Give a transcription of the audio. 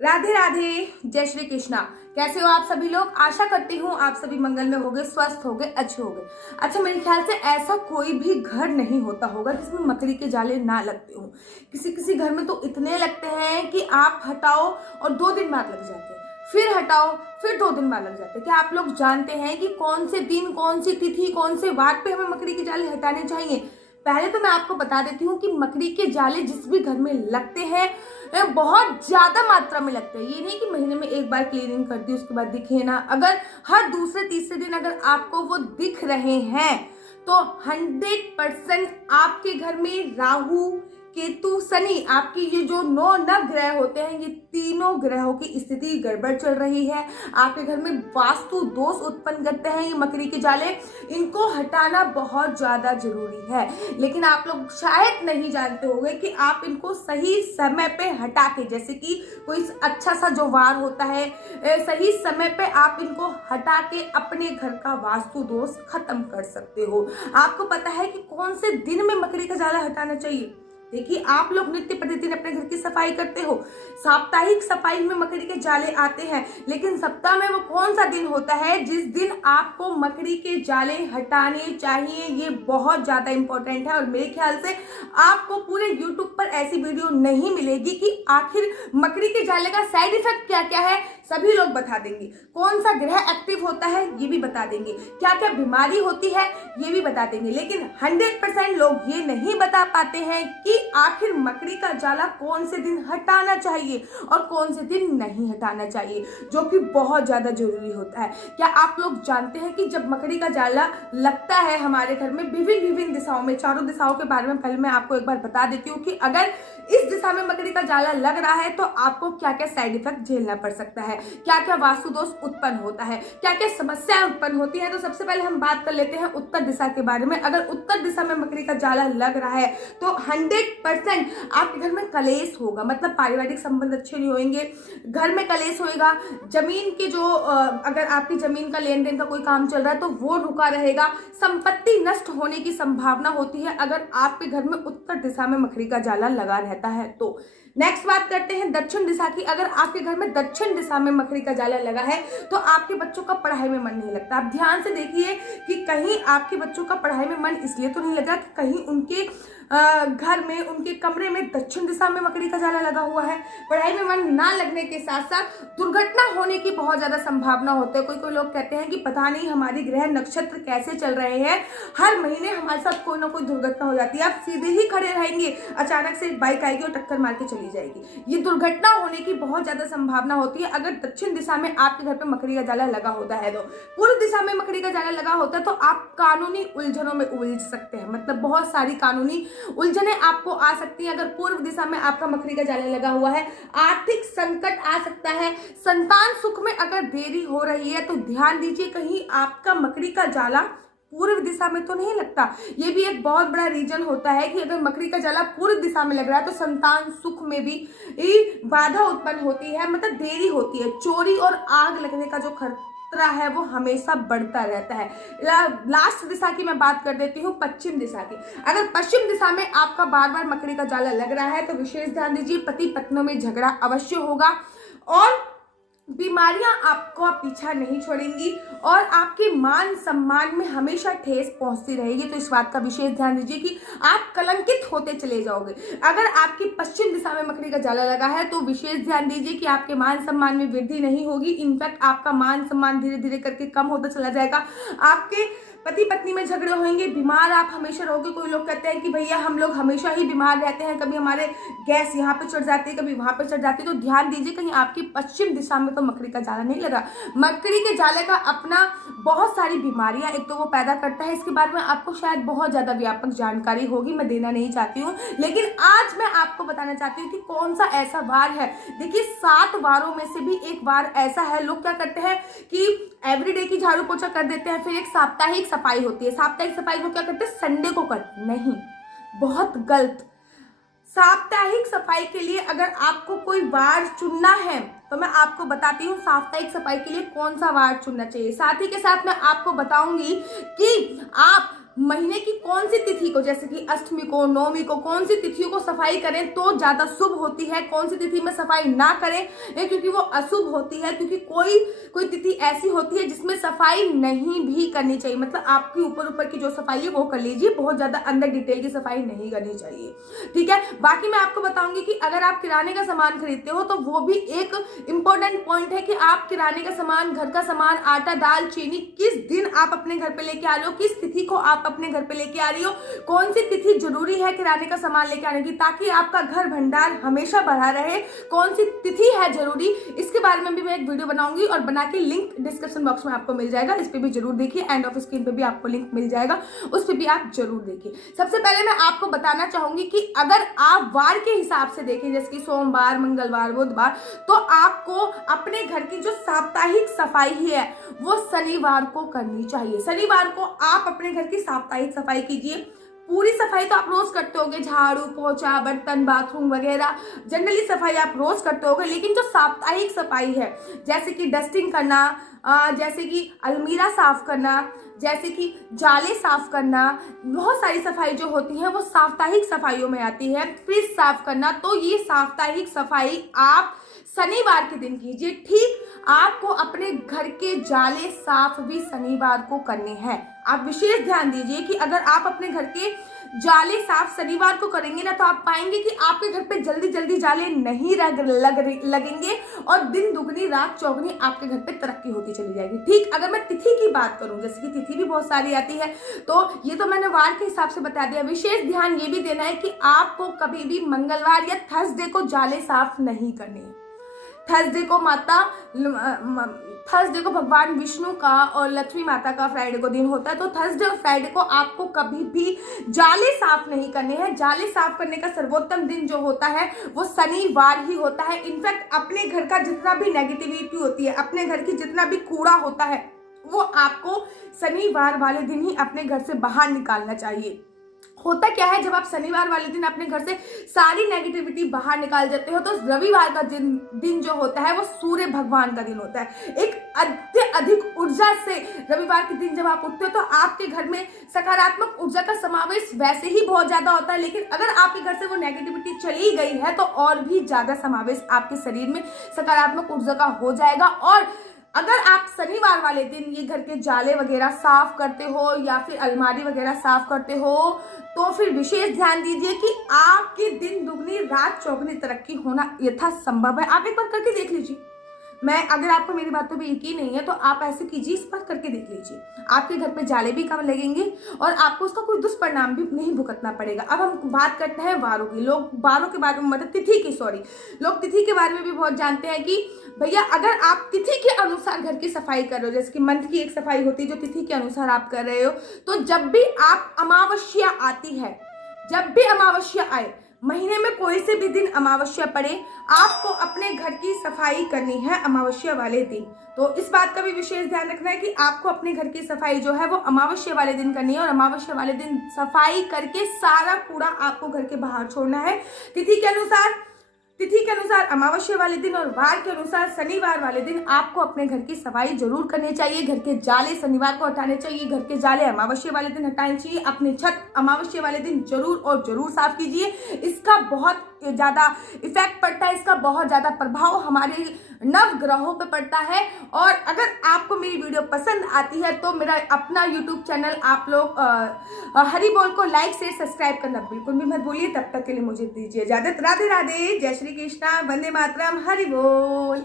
राधे राधे, जय श्री कृष्णा। कैसे हो आप सभी लोग? आशा करती हूँ आप सभी मंगल में होगे, स्वस्थ होगे, अच्छे होगे। अच्छा, मेरे ख्याल से ऐसा कोई भी घर नहीं होता होगा जिसमें मकड़ी के जाले ना लगते हो। किसी किसी घर में तो इतने लगते हैं कि आप हटाओ और 2 दिन बाद लग जाते हैं, फिर हटाओ फिर 2 दिन बाद लग जाते हैं। क्या आप लोग जानते हैं कि कौन से दिन, कौन सी तिथि, कौन से वार पे हमें मकड़ी के जाले हटाने चाहिए? पहले तो मैं आपको बता देती हूँ कि मकड़ी के जाले जिस भी घर में लगते हैं बहुत ज्यादा मात्रा में लगते हैं। ये नहीं कि महीने में एक बार क्लीनिंग कर दी उसके बाद दिखे ना। अगर हर दूसरे तीसरे दिन अगर आपको वो दिख रहे हैं तो 100% आपके घर में राहु, केतु, शनि, आपकी ये जो 9 नवग्रह होते हैं, ये तीनों ग्रहों की स्थिति गड़बड़ चल रही है। आपके घर में वास्तु दोष उत्पन्न करते हैं ये मकड़ी के जाले। इनको हटाना बहुत ज्यादा जरूरी है, लेकिन आप लोग शायद नहीं जानते होंगे कि आप इनको सही समय पे हटा के, जैसे कि कोई अच्छा सा जो वार होता है, सही समय पे आप इनको हटा के अपने घर का वास्तु दोष खत्म कर सकते हो। आपको पता है कि कौन से दिन में मकड़ी का जाला हटाना चाहिए? देखिए, आप लोग नित्य प्रतिदिन अपने घर की सफाई करते हो, साप्ताहिक सफाई में मकड़ी के जाले आते हैं, लेकिन सप्ताह में वो कौन सा दिन होता है जिस दिन आपको मकड़ी के जाले हटाने चाहिए? ये बहुत ज्यादा इंपॉर्टेंट है और मेरे ख्याल से आपको पूरे YouTube पर ऐसी वीडियो नहीं मिलेगी कि आखिर मकड़ी के जाले का साइड इफेक्ट क्या क्या है, सभी लोग बता देंगे। कौन सा ग्रह एक्टिव होता है ये भी बता देंगे, क्या क्या बीमारी होती है ये भी बता देंगे, लेकिन 100% लोग ये नहीं बता पाते हैं कि आखिर मकड़ी का जाला कौन से दिन हटाना चाहिए और कौन से दिन नहीं हटाना चाहिए, जो कि बहुत ज्यादा जरूरी होता है। क्या आप लोग जानते हैं कि जब मकड़ी का जाला लगता है हमारे घर में विभिन्न विभिन्न दिशाओं में, चारों दिशाओं के बारे में पहले मैं आपको एक बार बता देती हूँ कि अगर इस दिशा में मकड़ी का जाला लग रहा है तो आपको क्या क्या साइड इफेक्ट झेलना पड़ सकता है, क्या क्या वास्तु दोष उत्पन्न होता है, क्या क्या समस्याएं उत्पन्न होती है। तो सबसे पहले हम बात कर लेते हैं उत्तर दिशा के बारे में। अगर उत्तर दिशा में मकड़ी का जाला लग रहा है तो 100% आपके घर में कलेश होगा, मतलब पारिवारिक संबंध अच्छे नहीं होंगे, घर में कलेश होएगा, जमीन के जो अगर आपकी जमीन का लेन देन का कोई काम चल रहा है तो वो रुका रहेगा, संपत्ति नष्ट होने की संभावना होती है अगर आपके घर में उत्तर दिशा में मकड़ी का जाला लगा रहता है तो। नेक्स्ट बात करते हैं दक्षिण दिशा की। अगर आपके घर में दक्षिण दिशा में मकड़ी का जाला लगा है तो आपके बच्चों का पढ़ाई में मन नहीं लगता। आप ध्यान से देखिए कि कहीं आपके बच्चों का पढ़ाई में मन इसलिए तो नहीं लगा कि कहीं उनके घर में, उनके कमरे में दक्षिण दिशा में मकड़ी का जाला लगा हुआ है। पढ़ाई में मन ना लगने के साथ साथ दुर्घटना होने की बहुत ज्यादा संभावना होती है। कोई कोई लोग कहते हैं कि पता नहीं हमारी ग्रह नक्षत्र कैसे चल रहे हैं, हर महीने हमारे साथ कोई ना कोई दुर्घटना हो जाती है। आप सीधे ही खड़े रहेंगे, अचानक से एक बाइक आएगी और टक्कर मार के चली जाएगी। ये दुर्घटना होने की बहुत ज्यादा संभावना होती है अगर दक्षिण दिशा में आपके घर पे मकड़ी का जाला लगा होता है तो। पूर्व दिशा में मकड़ी का जाला लगा होता है तो आप कानूनी उलझनों में उलझ सकते हैं, मतलब बहुत सारी कानूनी उलझने आपको आ सकती हैं अगर पूर्व दिशा में आपका मकड़ी का जाला लगा हुआ है। आर्थिक संकट आ सकता है, संतान सुख में अगर देरी हो रही है तो ध्यान दीजिए कहीं आपका मकड़ी का जाला पूर्व दिशा में तो नहीं लगता। ये भी एक बहुत बड़ा रीजन होता है कि अगर मकड़ी का जाला पूर्व दिशा में लग रहा है तो संतान सुख में भी बाधा उत्पन्न होती है, मतलब देरी होती है। चोरी और आग लगने का जो खतरा है वो हमेशा बढ़ता रहता है। लास्ट दिशा की मैं बात कर देती हूँ, पश्चिम दिशा की। अगर पश्चिम दिशा में आपका बार बार मकड़ी का जाला लग रहा है तो विशेष ध्यान दीजिए, पति पत्नियों में झगड़ा अवश्य होगा और बीमारियां आपको पीछा नहीं छोड़ेंगी और आपके मान सम्मान में हमेशा ठेस पहुंचती रहेगी। तो इस बात का विशेष ध्यान दीजिए कि आप कलंकित होते चले जाओगे। अगर आपकी पश्चिम दिशा में मकड़ी का जाला लगा है तो विशेष ध्यान दीजिए कि आपके मान सम्मान में वृद्धि नहीं होगी, इनफैक्ट आपका मान सम्मान धीरे धीरे करके कम होता चला जाएगा। आपके पति पत्नी में झगड़े होंगे, बीमार आप हमेशा रहोगे। कोई लोग कहते हैं कि भैया हम लोग हमेशा ही बीमार रहते हैं, कभी हमारे गैस यहाँ पे चढ़ जाती है, कभी वहां पे चढ़ जाती है। तो ध्यान दीजिए कहीं आपकी पश्चिम दिशा में तो मकड़ी का जाला नहीं लगा। मकड़ी के जाले का अपना बहुत सारी बीमारियां एक तो वो पैदा करता है, इसके बारे में आपको शायद बहुत ज्यादा व्यापक जानकारी होगी, मैं देना नहीं चाहती हूँ, लेकिन आज मैं आपको बताना चाहती हूँ कि कौन सा ऐसा वार है। देखिए, 7 वारों में से भी एक वार ऐसा है, लोग क्या करते हैं कि एवरीडे की झाड़ू पोछा कर देते हैं, फिर एक साप्ताहिक सफाई होती है, साप्ताहिक सफाई को क्या करते हैं, संडे को करते नहीं, बहुत गलत। साप्ताहिक सफाई के लिए अगर आपको कोई वार चुनना है तो मैं आपको बताती हूँ साप्ताहिक सफाई के लिए कौन सा वार चुनना चाहिए। साथ ही के साथ मैं आपको बताऊंगी कि आप महीने की कौन सी तिथि को, जैसे कि अष्टमी को, नवमी को, कौन सी तिथियों को सफाई करें तो ज्यादा शुभ होती है, कौन सी तिथि में सफाई ना करें क्योंकि वो अशुभ होती है, क्योंकि कोई तिथि ऐसी होती है जिसमें सफाई नहीं भी करनी चाहिए। मतलब आपकी ऊपर की जो सफाई है वो कर लीजिए, बहुत ज्यादा अंदर डिटेल की सफाई नहीं करनी चाहिए, ठीक है। बाकी मैं आपको बताऊंगी कि अगर आप किराने का सामान खरीदते हो तो वो भी एक इंपॉर्टेंट पॉइंट है कि आप किराने का सामान, घर का सामान, आटा, दाल, चीनी किस दिन आप अपने घर पे लेके आ रहे हो, किस तिथि को आप अपने घर पे लेके आ रही हो, कौन सी तिथि जरूरी है किराने का सामान लेके आने की, ताकि आपका घर भंडार हमेशा भरा रहे, कौन सी तिथि है जरूरी, इसके बारे में भी मैं एक वीडियो बनाऊंगी और बना के लिंक डिस्क्रिप्शन बॉक्स में आपको मिल जाएगा। इस पे भी जरूर देखिए, एंड ऑफ स्क्रीन पे भी आपको लिंक मिल जाएगा, उस पे भी आप जरूर देखिए। सबसे पहले मैं आपको बताना चाहूंगी कि अगर आप वार के हिसाब से देखें, जैसे कि सोमवार, मंगलवार, बुधवार, तो आपको अपने घर की जो साप्ताहिक सफाई है वो शनिवार को करनी चाहिए। शनिवार को आप अपने घर की साप्ताहिक सफाई कीजिए। पूरी सफाई तो आप रोज करते होगे, झाड़ू, पोछा, बर्तन, बाथरूम वगैरह जनरली सफाई आप रोज करते होगे, लेकिन जो साप्ताहिक सफाई है, जैसे कि डस्टिंग करना, जैसे कि अलमीरा साफ करना, जैसे कि जाले साफ करना, बहुत सारी सफाई जो होती है वो साप्ताहिक सफाइयों में आती है। फ्रिज साफ करना, तो ये साप्ताहिक सफाई आप शनिवार के दिन कीजिए। ठीक, आपको अपने घर के जाले साफ भी शनिवार को करने हैं। आप विशेष ध्यान दीजिए कि अगर आप अपने घर के जाले साफ शनिवार को करेंगे ना, तो आप पाएंगे कि आपके घर पे जल्दी जल्दी जाले नहीं लगेंगे और दिन दुगनी रात चौगनी आपके घर पे तरक्की होती चली जाएगी। ठीक, अगर मैं तिथि की बात करूं, जैसे कि तिथि भी बहुत सारी आती है, तो ये तो मैंने वार के हिसाब से बता दिया। विशेष ध्यान ये भी देना है कि आपको कभी भी मंगलवार या थर्सडे को जाले साफ नहीं करने हैं। थर्सडे को भगवान विष्णु का और लक्ष्मी माता का फ्राइडे को दिन होता है, तो थर्सडे और फ्राइडे को आपको कभी भी जाले साफ नहीं करने हैं। जाले साफ करने का सर्वोत्तम दिन जो होता है वो शनिवार ही होता है। इनफैक्ट अपने घर का जितना भी नेगेटिविटी होती है, अपने घर की जितना भी कूड़ा होता है, वो आपको शनिवार वाले दिन ही अपने घर से बाहर निकालना चाहिए। होता क्या है, जब आप शनिवार वाले दिन अपने घर से सारी नेगेटिविटी बाहर निकाल देते हो, तो रविवार का दिन जो होता है वो सूर्य भगवान का दिन होता है। एक अधिक ऊर्जा से रविवार के दिन जब आप उठते हो तो आपके घर में सकारात्मक ऊर्जा का समावेश वैसे ही बहुत ज्यादा होता है, लेकिन अगर आपके घर से वो नेगेटिविटी चली गई है तो और भी ज्यादा समावेश आपके शरीर में सकारात्मक ऊर्जा का हो जाएगा। और अगर आप शनिवार वाले दिन ये घर के जाले वगैरह साफ करते हो या फिर अलमारी वगैरह साफ करते हो, तो फिर विशेष ध्यान दीजिए कि आपके दिन दुगनी रात चौगनी तरक्की होना यथासंभव है। आप एक बार करके देख लीजिए। अगर आपको मेरी बातों पे यकीन नहीं है तो आप ऐसे कीजिए, इस बार करके देख लीजिए। आपके घर पे जाले भी कम लगेंगे और आपको उसका कोई दुष्परिणाम भी नहीं भुगतना पड़ेगा। अब हम बात करते हैं वारों की। लोग वारों के बारे में, मतलब लोग तिथि के बारे में भी बहुत जानते हैं कि भैया अगर आप तिथि के अनुसार घर की सफाई कर रहे हो, जैसे कि मंथ की एक सफाई होती है जो तिथि के अनुसार आप कर रहे हो, तो जब भी आप अमावस्या आती है, जब भी अमावस्या आए, महीने में कोई से भी दिन अमावस्या पड़े, आपको अपने घर की सफाई करनी है अमावस्या वाले दिन। तो इस बात का भी विशेष ध्यान रखना है कि आपको अपने घर की सफाई जो है वो अमावस्या वाले दिन करनी है और अमावस्या वाले दिन सफाई करके सारा कूड़ा आपको घर के बाहर छोड़ना है। तिथि के अनुसार अमावस्या वाले दिन और वार के अनुसार शनिवार वाले दिन आपको अपने घर की सफाई जरूर करनी चाहिए। घर के जाले शनिवार को हटाने चाहिए, घर के जाले अमावस्या वाले दिन हटाने चाहिए। अपनी छत अमावस्या वाले दिन जरूर और जरूर साफ कीजिए। इसका बहुत ज्यादा इफेक्ट पड़ता है, इसका बहुत ज्यादा प्रभाव हमारे नव ग्रहों पे पड़ता है। और अगर आपको मेरी वीडियो पसंद आती है तो मेरा अपना यूट्यूब चैनल आप लोग हरि बोल को लाइक से सब्सक्राइब करना बिल्कुल भी मत भूलिए। तब तक के लिए मुझे दीजिए इजाजत। राधे राधे, जय श्री कृष्णा, वंदे मातरम, हरि बोल।